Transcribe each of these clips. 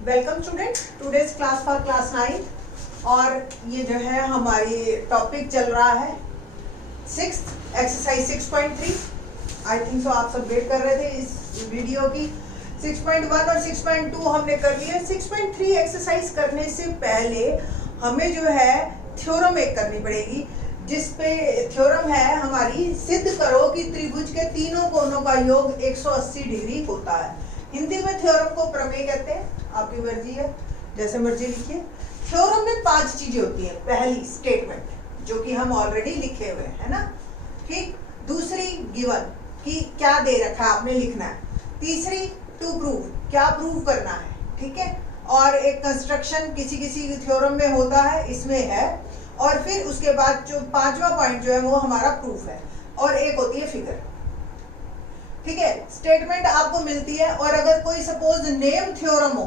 Welcome student, today's class for class 9 और ये जो है हमारी टॉपिक चल रहा है sixth exercise 6.3। I think so आप सब वेट कर रहे थे इस वीडियो की। 6.1 और 6.2 हमने कर लिया। 6.3 एक्सरसाइज करने से पहले हमें जो है थ्योरम एक करनी पड़ेगी, जिसपे थ्योरम है हमारी, सिद्ध करो कि त्रिभुज के तीनों कोणों का योग 180 डिग्री होता है। हिंदी में थ्योरम को प्रमेय कहते हैं, आपकी मर्जी है जैसे मर्जी लिखिए। थ्योरम में 5 चीजें होती हैं। पहली स्टेटमेंट, जो कि हम ऑलरेडी लिखे हुए है ना, ठीक। दूसरी गिवन, कि क्या दे रखा है आपने लिखना है। तीसरी टू प्रूव, क्या प्रूव करना है, ठीक है। और एक कंस्ट्रक्शन किसी किसी थ्योरम में होता है, इसमें है। और फिर उसके बाद जो 5वां पॉइंट जो है वो हमारा प्रूफ है, और एक होती है फिगर, ठीक है। स्टेटमेंट आपको मिलती है, और अगर कोई सपोज नेम थ्योरम हो,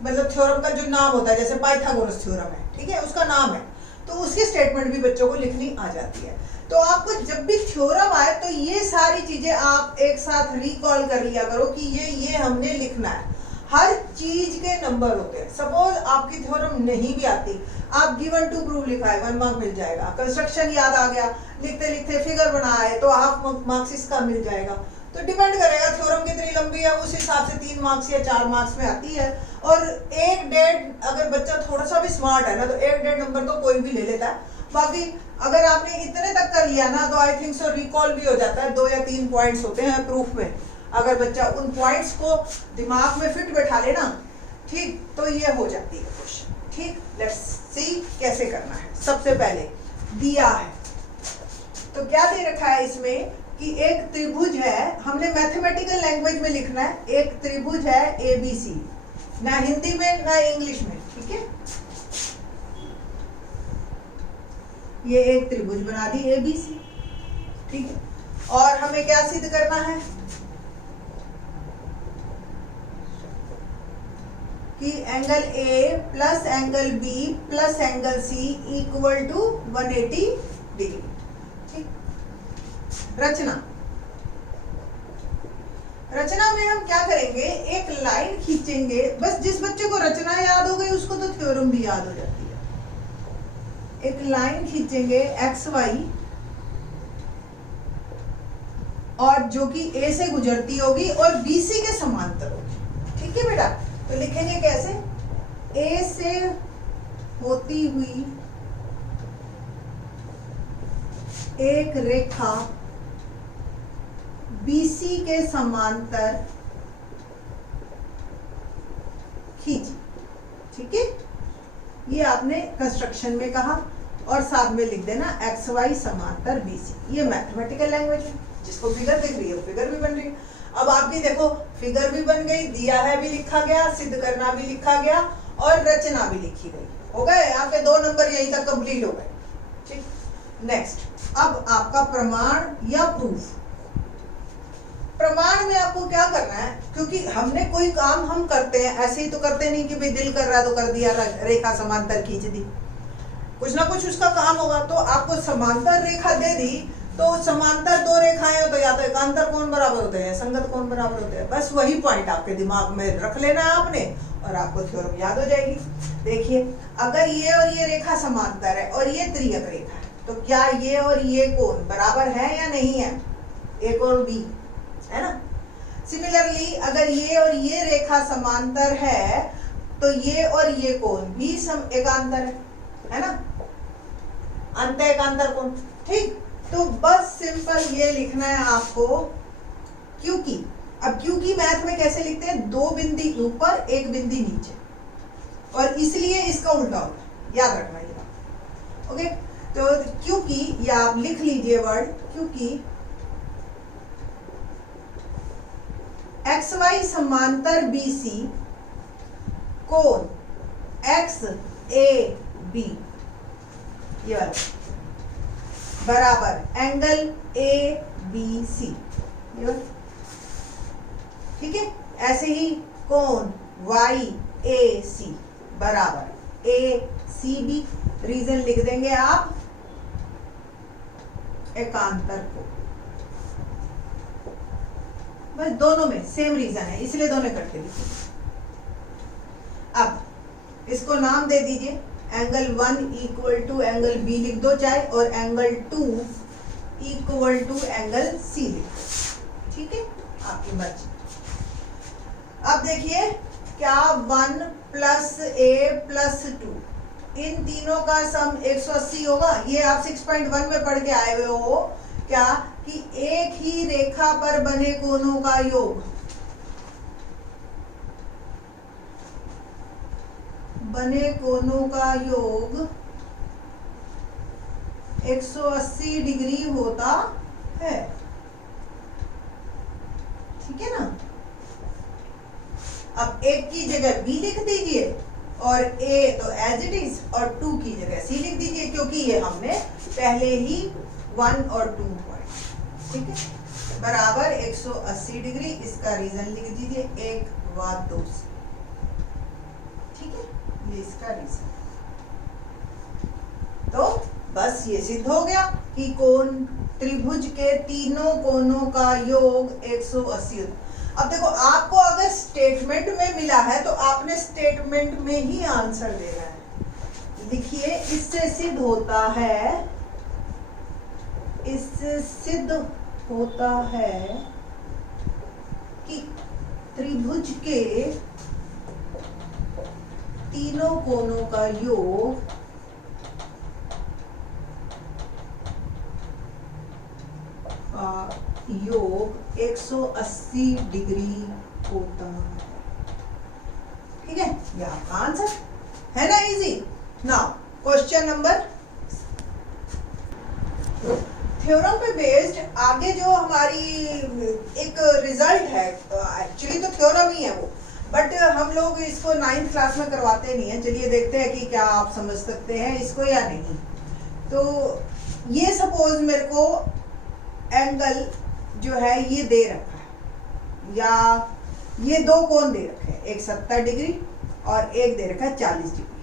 मतलब थ्योरम का जो नाम होता है, जैसे पाइथागोरस थ्योरम है, ठीक है, उसका नाम है, तो उसकी स्टेटमेंट भी बच्चों को लिखनी आ जाती है। तो आपको जब भी थ्योरम आए तो ये सारी चीजें आप एक साथ रिकॉल कर लिया करो कि ये हमने लिखना है। हर चीज के नंबर होते हैं। सपोज आपकी थ्योरम नहीं भी आती, आप गिवन टू प्रूव लिखा है 1 मार्क मिल जाएगा। कंस्ट्रक्शन याद आ गया, लिखते लिखते फिगर बनाए तो हाफ मार्क्स इसका मिल जाएगा। तो डिपेंड करेगा थ्योरम कितनी लंबी है, उस हिसाब से 3 मार्क्स या 4 मार्क्स में आती है। और 1-1.5 अगर बच्चा थोड़ा सा भी स्मार्ट है ना, तो 1-1.5 नंबर तो कोई भी ले लेता है। बाकी अगर आपने इतने तक कर लिया ना, तो आई थिंक सो रिकॉल भी हो जाता है। 2 या 3 पॉइंट्स होते हैं प्रूफ में, अगर बच्चा उन पॉइंट्स को दिमाग में फिट बैठा लेना, ठीक, तो ये हो जाती है क्वेश्चन, ठीक। लेट्स सी कैसे करना है। सबसे पहले दिया है, तो क्या दे रखा है इसमें कि एक त्रिभुज है, हमने मैथमेटिकल लैंग्वेज में लिखना है। एक त्रिभुज है ABC, ना हिंदी में ना इंग्लिश में, ठीक है। ये एक त्रिभुज बना दी ABC, ठीक है। और हमें क्या सिद्ध करना है कि angle A plus angle B plus angle C equal to 180 degree, ठीक। रचना में हम क्या करेंगे, एक लाइन खींचेंगे। बस जिस बच्चे को रचना याद हो गई उसको तो थ्योरम भी याद हो जाती है। एक लाइन खींचेंगे XY, और जो कि A से गुजरती होगी और BC के समांतर होगी, ठीक है बेटा। तो लिखेंगे कैसे, A से होती हुई एक रेखा BC के समांतर खींची, ठीक है। ये आपने कंस्ट्रक्शन में कहा, और साथ में लिख देना XY समांतर BC। ये मैथमेटिकल लैंग्वेज है। जिसको फिगर दिख रही है वो फिगर भी बन रही है। अब आपकी देखो फिगर भी बन गई, दिया है भी लिखा गया, सिद्ध करना भी लिखा गया, और रचना भी लिखी गई। हो गए आपके 2 नंबर यहीं तक कंप्लीट हो गए, ठीक। नेक्स्ट, अब आपका प्रमाण या प्रूफ। प्रमाण में आपको क्या करना है, क्योंकि हमने कोई काम हम करते हैं, ऐसे ही तो करते नहीं कि भाई दिल कर रहा है तो कर दिया, रेखा समांतर खींच दी। कुछ ना कुछ उसका काम होगा। तो आपको समांतर रेखा दे दी, तो समांतर 2 रेखाएं हो तो या तो एकांतर कोण बराबर होते हैं, संगत कोण बराबर होते हैं। बस वही पॉइंट आपके दिमाग में रख लेना है आपने, और आपको थ्योरम याद हो जाएगी। देखिए, अगर ये और ये रेखा समांतर है और ये त्रियक रेखा है, तो क्या ये और ये कोण बराबर है या नहीं है, A और B, है ना। सिमिलरली अगर ये और ये रेखा समांतर है, तो ये और ये कोण भी एकांतर है ना, अंत एकांतर कोण, ठीक। तो बस सिंपल ये लिखना है आपको, क्योंकि अब क्योंकि मैथ में कैसे लिखते हैं, 2 बिंदी ऊपर 1 बिंदी नीचे, और इसलिए इसका उल्टा होता है, याद रखना ये बात, ओके। तो क्योंकि, या आप लिख लीजिए वर्ड, क्योंकि XY समांतर BC कोण XAB ये वाला बराबर एंगल ABC, ठीक है। ऐसे ही कोण YAC बराबर ACB। रीजन लिख देंगे आप एकांतर को, बस दोनों में सेम रीजन है, इसलिए दोनों इकट्ठे लिखे। इसको नाम दे दीजिए, angle 1 equal to angle B लिख दो चाहे, और angle 2 equal to angle C लिख दो, ठीक है, आपकी मर्जी। अब देखिए क्या 1 प्लस ए प्लस 2 इन तीनों का सम 180 होगा। ये आप 6.1 में पढ़ के आए हुए हो क्या कि एक ही रेखा पर बने कोणों का योग, बने कोणों का योग 180 डिग्री होता है, ठीक है ना। अब एक की जगह बी लिख दीजिए और ए तो एज इट इज, और 2 की जगह सी लिख दीजिए, क्योंकि ये हमने पहले ही 1 और 2 पढ़े, ठीक है, बराबर 180 डिग्री। इसका रीजन लिख दीजिए 1 व 2 से, ठीक है, ये इसका रीजन। तो बस ये सिद्ध हो गया कि कोण त्रिभुज के तीनों कोणों का योग 180। अब देखो आपको अगर स्टेटमेंट में मिला है तो आपने स्टेटमेंट में ही आंसर देना है। लिखिए इससे सिद्ध होता है, इससे सिद्ध होता है कि त्रिभुज के तीनों कोणों का योग योग 180 डिग्री होता है, ठीक है, ये आपका आंसर है ना, easy. Now question number, theorem पे बेस्ड आगे जो हमारी एक रिजल्ट है, एक्चुअली तो थ्योरम ही है वो, बट हम लोग इसको 9th क्लास में करवाते नहीं है। चलिए देखते हैं कि क्या आप समझ सकते हैं इसको या नहीं। तो ये सपोज मेरे को एंगल जो है ये दे रखा है, या ये दो कोण दे रखे हैं, एक 70 डिग्री और एक दे रखा है 40 डिग्री,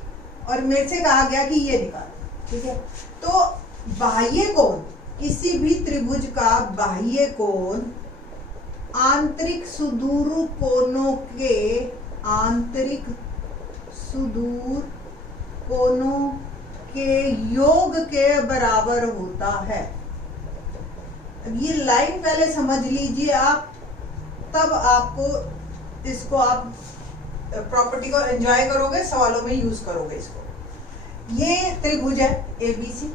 और मेरे से कहा गया कि ये निकालो, ठीक है। तो बाह्य कोण, किसी भी त्रिभुज का बाह्य कोण आंतरिक सुदूर कोणों के, आंतरिक सुदूर कोणों के योग के बराबर होता है। ये लाइन पहले समझ लीजिए आप, तब आपको इसको आप प्रॉपर्टी को एंजॉय करोगे, सवालों में यूज करोगे इसको। ये त्रिभुज है ABC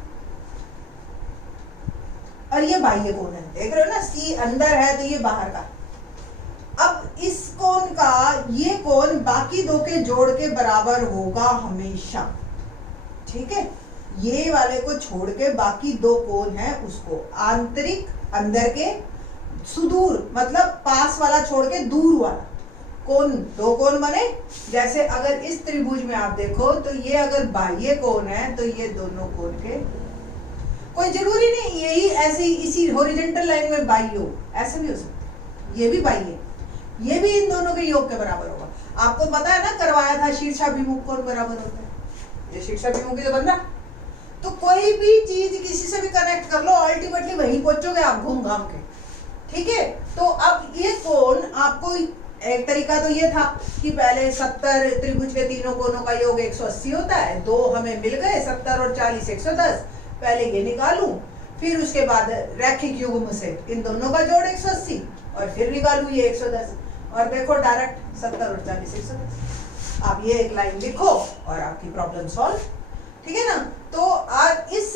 और ये बाह्य कोण है, देख रहे हो ना, C अंदर है तो ये बाहर का। अब इस कोण का ये कोण बाकी दो के जोड़ के बराबर होगा हमेशा, ठीक है। ये वाले को छोड़ के बाकी दो कोण है उसको आंतरिक, अंदर के, सुदूर मतलब पास वाला छोड़ के दूर वाला कोण, दो कोण बने। जैसे अगर इस त्रिभुज में आप देखो तो ये अगर बाह्य कोण है तो ये दोनों कोण के, कोई जरूरी नहीं यही ऐसे इसी हॉरिजॉन्टल लाइन में बाह्य हो, ऐसे भी हो सकता है, ये भी बाह्य, ये भी इन दोनों के योग के बराबर होगा। आपको पता है ना, करवाया था शीर्षाभिमुख कोण बराबर होता है, ये शीर्षाभिमुखी तो बन रहा। तो कोई भी चीज किसी से भी कनेक्ट कर लो, अल्टीमेटली वहीं पहुंचोगे आप घूम घाम के, ठीक है। तो अब ये कोण आपको, एक तरीका तो ये था कि पहले 70 त्रिभुज के तीनों कोणों का योग 180 होता है, दो हमें मिल गए 70 और 40 110, पहले ये निकालूं, फिर उसके बाद रैखिक युग्म से इन दोनों का जोड़ 180 और फिर निकालूं ये 110, और देखो डायरेक्ट 70 और 40 110। आप ये एक लाइन लिखो और आपकी प्रॉब्लम सॉल्व, ठीक है ना। तो आज इस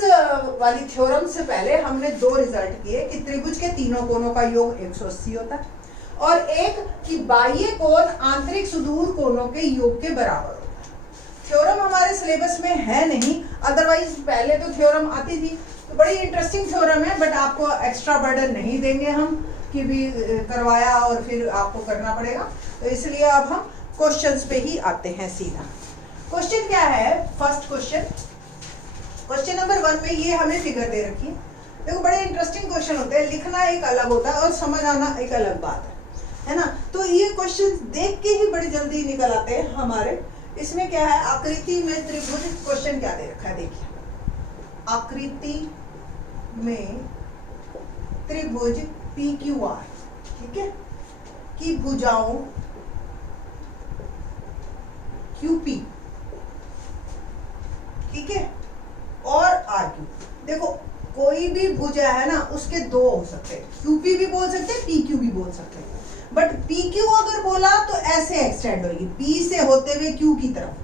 वाली थ्योरम से पहले हमने दो रिजल्ट किए कि त्रिभुज के तीनों कोणों का योग 180 होता है, और एक कि बाह्य कोण आंतरिक सुदूर कोणों के योग के बराबर होता है। थ्योरम हमारे सिलेबस में है नहीं, अदरवाइज पहले तो थ्योरम आती थी, तो बड़ी इंटरेस्टिंग थ्योरम है, बट आपको एक्स्ट्रा बर्डन नहीं देंगे हम कि भी करवाया और फिर आपको करना पड़ेगा। तो इसलिए अब हम क्वेश्चंस पे ही आते हैं सीधा। क्वेश्चन क्या है, फर्स्ट क्वेश्चन नंबर 1 में ये हमें फिगर दे रखी है। देखो बड़े इंटरेस्टिंग क्वेश्चन होते हैं, लिखना एक अलग होता है और समझ आना एक अलग बात है ना। तो ये क्वेश्चन देख के ही बड़ी जल्दी निकल आते हैं हमारे। इसमें क्या है, आकृति में त्रिभुज, क्वेश्चन क्या दे रखा है देखिए, आकृति में त्रिभुज PQR, ठीक है, की भुजाओं QP त्रिभुज है ना, उसके दो हो सकते हैं, QP भी बोल सकते हैं, PQ भी बोल सकते हैं। बट PQ अगर बोला तो ऐसे एक्सटेंड होगी, P से होते हुए Q की तरफ,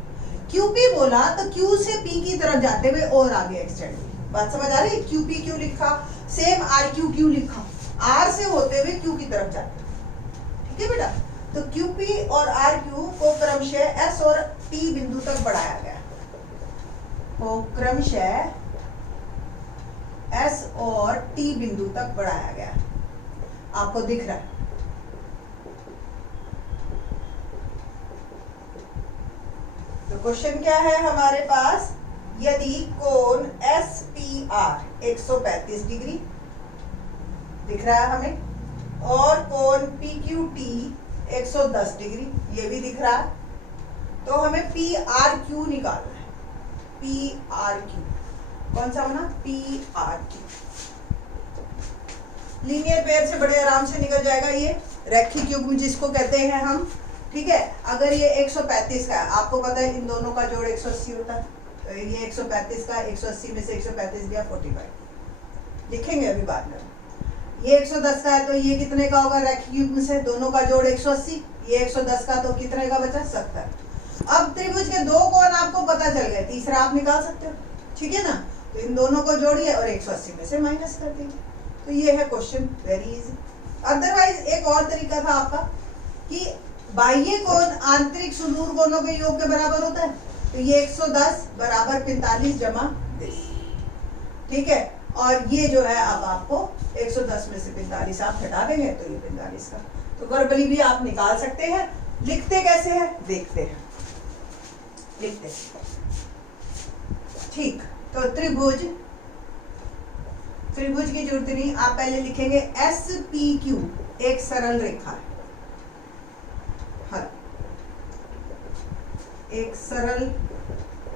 QP बोला तो Q से P की तरफ जाते हुए और आगे एक्सटेंड होगी। बात समझ आ रही है? QPQ लिखा, सेम RQQ लिखा, R से होते हुए Q की तरफ जाते हैं। ठीक है बेटा, तो QP और RQ को क्रमशः S और T बिंदु तक बढ़ाया गया, को क्रमशः S और T बिंदु तक बढ़ाया गया। आपको दिख रहा है? तो क्वेश्चन क्या है हमारे पास, यदि कोण SPR 135 डिग्री दिख रहा है हमें, और कोण PQT 110 डिग्री ये भी दिख रहा है, तो हमें PRQ निकालना है। PRQ कौन सा बना? PRQ लीनियर पेयर से बड़े आराम से निकल जाएगा ये, रैखिक युग्म जिसको कहते हैं हम। ठीक है, अगर ये 135 का है, आपको पता है इन दोनों का जोड़ 180 होता है, तो ये 135 का 180 में से 135 गया 45, लिखेंगे अभी बाद में। ये 110 का है तो ये कितने का होगा रैखिक युग्म से, दोनों का जोड़ 180, ये 110 का तो कितने का बचा 70। अब त्रिभुज के दो कोण आपको पता चल गए, तीसरा आप निकाल सकते हो। ठीक है ना, तो इन दोनों को जोड़िए और 180 में से माइनस कर दीजिए, तो ये है क्वेश्चन, वेरी इजी। अदरवाइज एक और तरीका था आपका कि बाह्य कोण आंतरिक सुदूर कोणों के योग के बराबर होता है, तो ये 110 बराबर 45 जमा 10। ठीक है, और ये जो है अब आपको 110 में से 45 आप हटा देंगे तो ये 45 का, तो वर्बली भी आप निकाल सकते हैं। लिखते कैसे हैं देखते हैं, लिखते हैं। ठीक, तो त्रिभुज की जरूरत नहीं, आप पहले लिखेंगे SPQ एक सरल रेखा है, एक सरल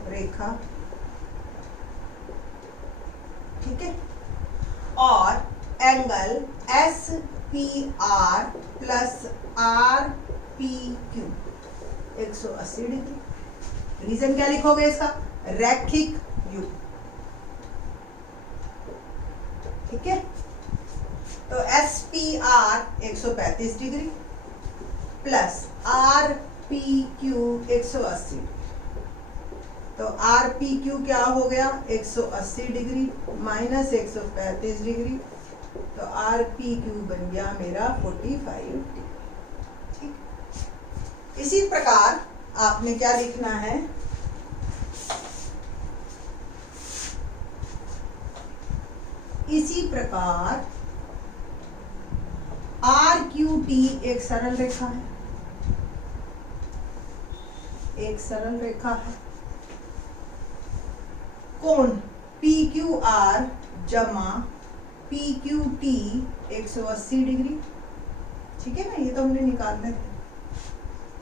रेखा। ठीक है, और angle SPR plus RPQ 180 degree. Reason क्या लिखोगे इसका? रैखिक युग्म। ठीक है, तो SPR 135 डिग्री प्लस RPQ 180, तो RPQ क्या हो गया 180 डिग्री माइनस 135 डिग्री, तो RPQ बन गया मेरा 45 डिग्री। ठीक, इसी प्रकार आपने क्या लिखना है, इसी प्रकार RQT एक सरल रेखा है, एक सरल रेखा है। कोण PQR जमा PQT 180 डिग्री। ठीक है ना, ये तो हमने निकालना है,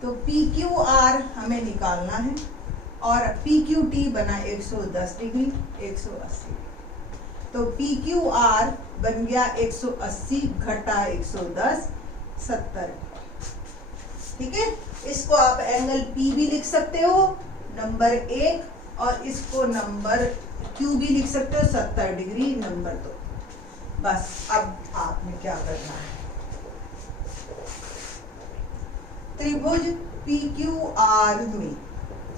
तो PQR हमें निकालना है और PQT बना 110 डिग्री 180, तो PQR बन गया 180 घटा 110 70। ठीक है, इसको आप एंगल P भी लिख सकते हो नंबर 1, और इसको नंबर Q भी लिख सकते हो 70 डिग्री नंबर 2। बस अब आपने क्या करना है, त्रिभुज PQR में,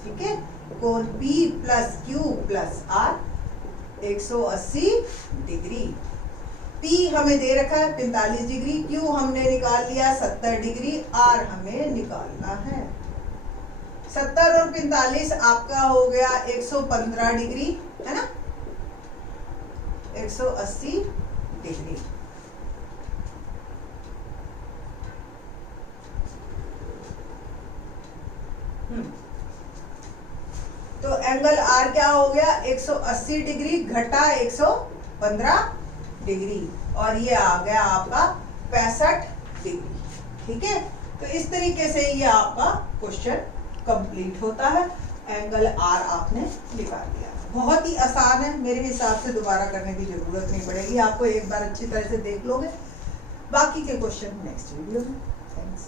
ठीक है, कोण P plus Q plus R 180 degree. P हमें दे रखा है 45 डिग्री, Q हमने निकाल लिया 70 डिग्री, R हमें निकालना है। 70 और 45 आपका हो गया 115 डिग्री, है ना, 180 डिग्री। तो एंगल R क्या हो गया 180 डिग्री घटा 115 डिग्री, और ये आ गया आपका 65 डिग्री। ठीक है, तो इस तरीके से ये आपका क्वेश्चन कंप्लीट होता है। एंगल R आपने निकाल दिया, बहुत ही आसान है, मेरे हिसाब से दोबारा करने की जरूरत नहीं पड़ेगी, आपको एक बार अच्छी तरह से देख लोगे। बाकी के क्वेश्चन नेक्स्ट वीडियो में। थैंक्स।